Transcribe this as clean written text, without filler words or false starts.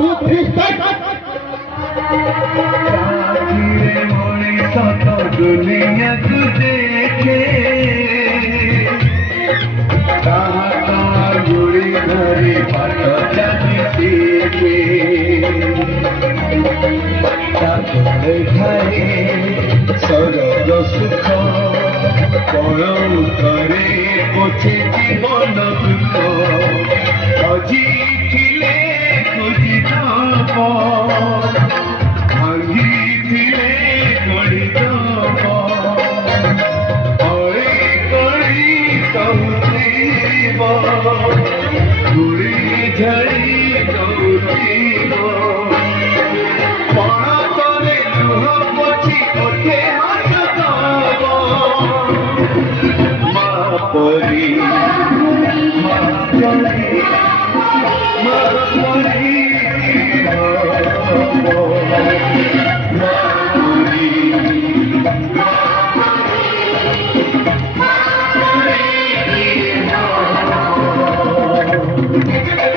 2 3 start Manish तो दुनिया को देखे गुड़ी धरी पाठ जानी सीखे खाए सरग सुख कौन करे पोछे जीवन दुख अजी थिले खोजी दब भांगी थिले गढ़ी दब अई करी कहूब गुड़ी झड़ी कहूब पण तले लुह पोछी ओठे हाथ दब माँ परी माँ परी माँ परी Thank you.